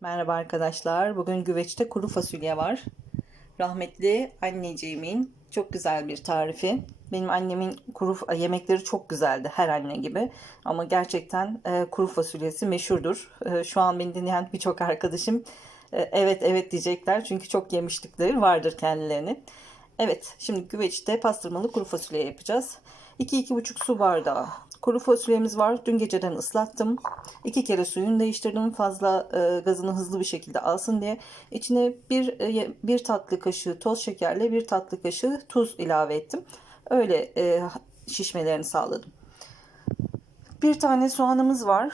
Merhaba arkadaşlar. Bugün güveçte kuru fasulye var. Rahmetli anneciğimin çok güzel bir tarifi. Benim annemin kuru yemekleri çok güzeldi her anne gibi. Ama gerçekten e, kuru fasulyesi meşhurdur. E, şu an beni dinleyen birçok arkadaşım e, evet evet diyecekler. Çünkü çok yemişlikleri vardır kendilerinin. Evet şimdi güveçte pastırmalı kuru fasulye yapacağız. 2-2,5 su bardağı kuru fasulyemiz var. Dün geceden ıslattım. İki kere suyunu değiştirdim. Fazla e, gazını hızlı bir şekilde alsın diye. İçine bir, e, bir tatlı kaşığı toz şekerle bir tatlı kaşığı tuz ilave ettim. Öyle e, şişmelerini sağladım. Bir tane soğanımız var.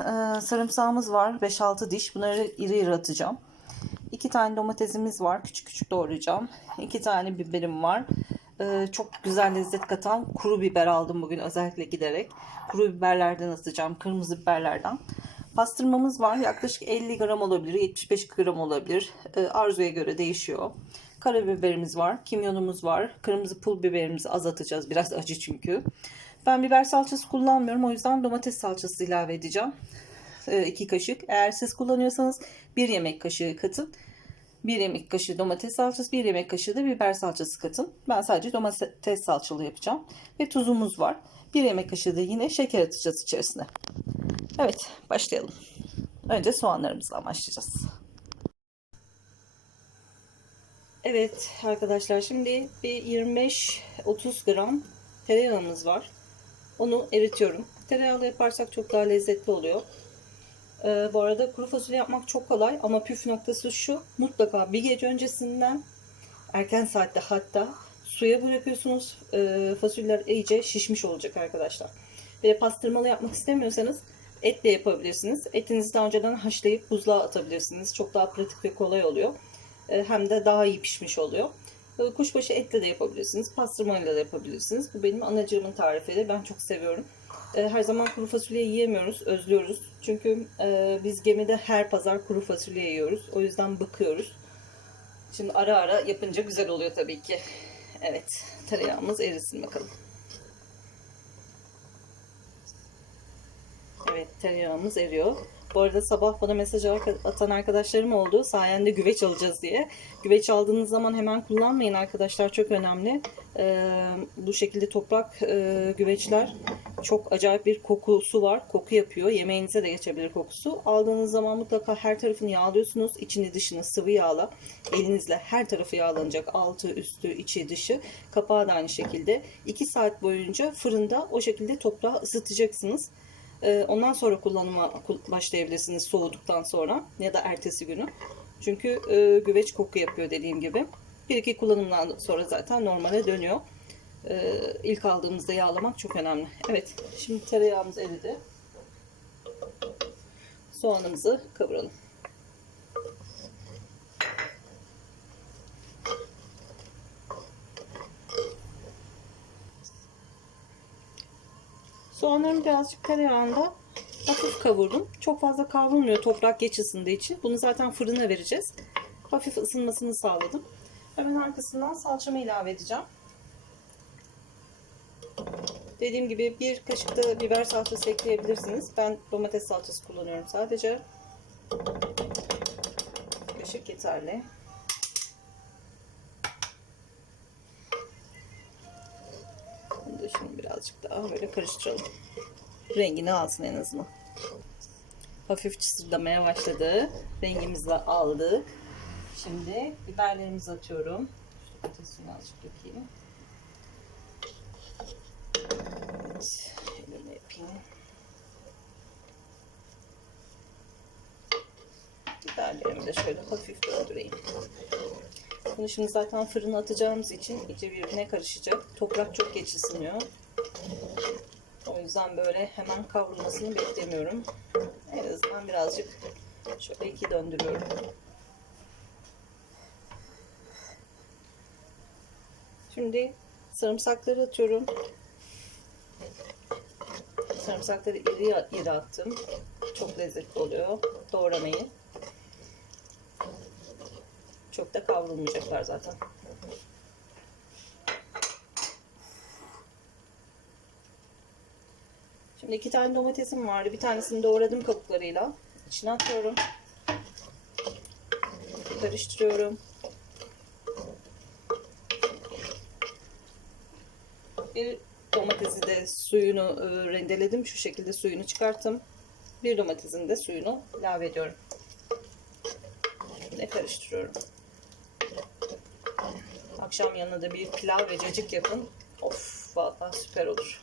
E, sarımsağımız var. 5-6 diş. Bunları iri iri atacağım. İki tane domatesimiz var. Küçük küçük doğrayacağım. İki tane biberim var. Ee, çok güzel lezzet katan kuru biber aldım bugün özellikle giderek. Kuru biberlerden atacağım. Kırmızı biberlerden. Pastırmamız var. Yaklaşık 50 gram olabilir. 75 gram olabilir. Ee, arzuya göre değişiyor. Karabiberimiz var. Kimyonumuz var. Kırmızı pul biberimizi az atacağız. Biraz acı çünkü. Ben biber salçası kullanmıyorum. O yüzden domates salçası ilave edeceğim. 2 kaşık. Eğer siz kullanıyorsanız 1 yemek kaşığı katın. 1 yemek kaşığı domates salçası, 1 yemek kaşığı da biber salçası katın. Ben sadece domates salçalı yapacağım. Ve tuzumuz var. 1 yemek kaşığı da yine şeker atacağız içerisine. Evet, başlayalım. Önce soğanlarımızla başlayacağız. Evet arkadaşlar şimdi bir 25-30 gram tereyağımız var. Onu eritiyorum. Tereyağlı yaparsak çok daha lezzetli oluyor. Ee, bu arada kuru fasulye yapmak çok kolay ama püf noktası şu. Mutlaka bir gece öncesinden erken saatte hatta suya bırakıyorsunuz. Ee, fasulyeler iyice şişmiş olacak arkadaşlar. De pastırmalı yapmak istemiyorsanız etle yapabilirsiniz. Etinizi daha önceden haşlayıp buzluğa atabilirsiniz. Çok daha pratik ve kolay oluyor. Ee, hem de daha iyi pişmiş oluyor. Ee, kuşbaşı etle de yapabilirsiniz. Pastırmayla da yapabilirsiniz. Bu benim anacığımın tarifi. Ben çok seviyorum. E, her zaman kuru fasulye yiyemiyoruz, özlüyoruz. Çünkü e, biz gemide her pazar kuru fasulye yiyoruz. O yüzden bıkıyoruz. Şimdi ara ara yapınca güzel oluyor tabii ki. Evet, tereyağımız erisin bakalım. Evet, tereyağımız eriyor. Bu arada sabah bana mesaj atan arkadaşlarım oldu. Sayende güveç alacağız diye. Güveç aldığınız zaman hemen kullanmayın arkadaşlar. Çok önemli. Ee, bu şekilde toprak e, güveçler çok acayip bir kokusu var. Koku yapıyor. Yemeğinize de geçebilir kokusu. Aldığınız zaman mutlaka her tarafını yağlıyorsunuz. İçini dışını sıvı yağla. Elinizle her tarafı yağlanacak. Altı, üstü, içi, dışı. Kapağı da aynı şekilde. 2 saat boyunca fırında o şekilde toprağı ısıtacaksınız. Ee, ondan sonra kullanıma başlayabilirsiniz soğuduktan sonra ya da ertesi günü. Çünkü e, güveç koku yapıyor dediğim gibi. Bir iki kullanımdan sonra zaten normale dönüyor. Ee, ilk aldığımızda yağlamak çok önemli. Evet şimdi tereyağımız eridi. Soğanımızı kavuralım. Soğanlarımı birazcık tereyağında hafif kavurdum. Çok fazla kavrulmuyor toprak geç için. Bunu zaten fırına vereceğiz. Hafif ısınmasını sağladım. Hemen arkasından salçamı ilave edeceğim. Dediğim gibi bir kaşık da biber salçası ekleyebilirsiniz. Ben domates salçası kullanıyorum sadece. Kaşık yeterli. Bunu da şimdi birazcık daha böyle karıştıralım. Rengini alsın en azından. Hafif çısırdamaya başladı. Rengimizi aldık. Şimdi biberlerimizi atıyorum. Şu patatesini azıcık dökeyim. Evet. Şöyle yapayım. Biberlerimi de şöyle hafif döndüreyim. Bunu şimdi zaten fırına atacağımız için iyice birbirine karışacak. Toprak çok geç ısınıyor. O yüzden böyle hemen kavrulmasını beklemiyorum. En azından birazcık şöyle iki döndürüyorum. Şimdi sarımsakları atıyorum. Sarımsakları iri iri attım. Çok lezzetli oluyor. Doğramayı. Çok da kavrulmayacaklar zaten. Şimdi iki tane domatesim vardı. Bir tanesini doğradım kabuklarıyla. İçine atıyorum. karıştırıyorum. Bir domatesi de suyunu e, rendeledim. Şu şekilde suyunu çıkarttım. Bir domatesin de suyunu ilave ediyorum. Yine karıştırıyorum. Akşam yanına da bir pilav ve cacık yapın. Of vallahi süper olur.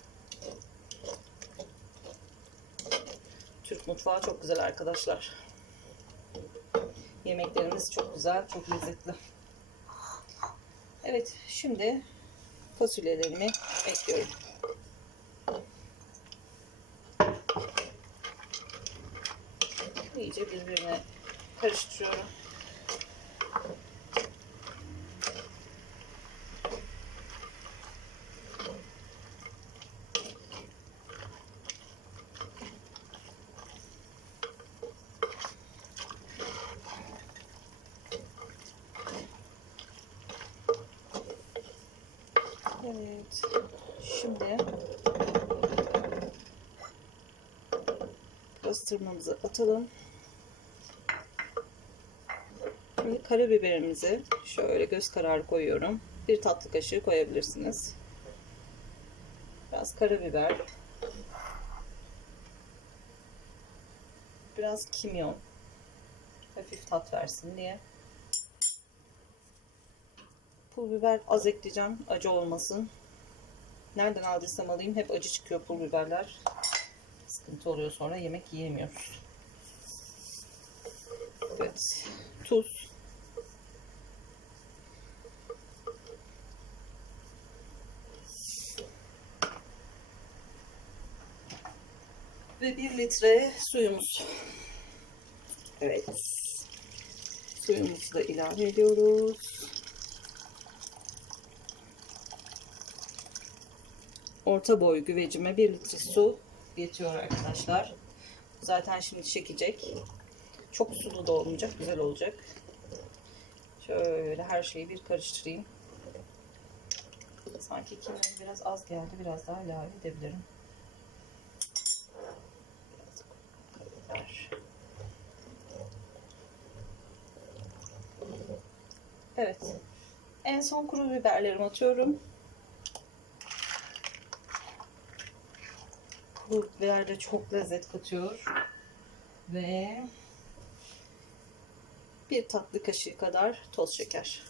Türk mutfağı çok güzel arkadaşlar. Yemeklerimiz çok güzel, çok lezzetli. Evet, şimdi fasulyelerimi ekliyorum. İyice birbirine karıştırıyorum. Evet. Şimdi bastırmamızı atalım. Şimdi karabiberimizi şöyle göz kararı koyuyorum. Bir tatlı kaşığı koyabilirsiniz. Biraz karabiber. Biraz kimyon. Hafif tat versin diye. Pul biber az ekleyeceğim. Acı olmasın. Nereden aldıysam alayım hep acı çıkıyor pul biberler. Sıkıntı oluyor sonra yemek yiyemiyoruz. Evet. Tuz. Ve bir litre suyumuz. Evet. Suyumuzu da ilave ediyoruz. Orta boy güvecime 1 litre su yetiyor arkadaşlar. Zaten şimdi çekecek. Çok sulu da olmayacak. Güzel olacak. Şöyle her şeyi bir karıştırayım. Sanki kimyon biraz az geldi. Biraz daha ilave edebilirim. Evet. En son kuru biberlerimi atıyorum. Bu biber de çok lezzet katıyor. Ve bir tatlı kaşığı kadar toz şeker.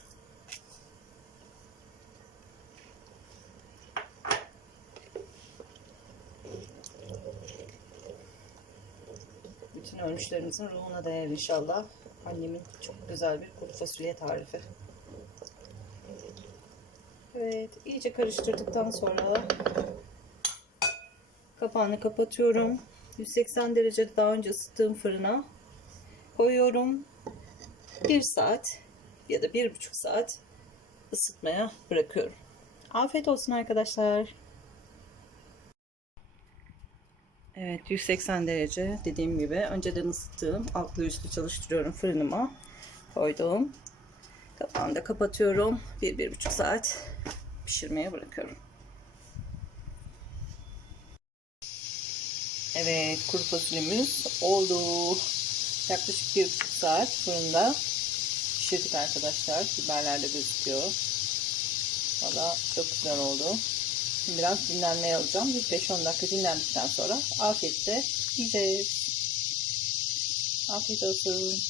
Bütün ölmüşlerimizin ruhuna değer inşallah. Annemin çok güzel bir kuru fasulye tarifi. Evet, iyice karıştırdıktan sonra Kapağını kapatıyorum. 180 derece daha önce ısıttığım fırına koyuyorum. 1 saat ya da 1,5 saat ısıtmaya bırakıyorum. Afiyet olsun arkadaşlar. Evet 180 derece dediğim gibi önceden ısıttığım altlı üstlü çalıştırıyorum fırınıma koydum. Kapağını da kapatıyorum. 1-1,5 saat pişirmeye bırakıyorum. Evet kuru fasulyemiz oldu. Yaklaşık bir saat fırında pişirdik arkadaşlar. Biberler de gözüküyor. Valla çok güzel oldu. Şimdi biraz dinlenmeye alacağım. Bir 5-10 dakika dinlendikten sonra afiyetle yiyeceğiz. Afiyet olsun.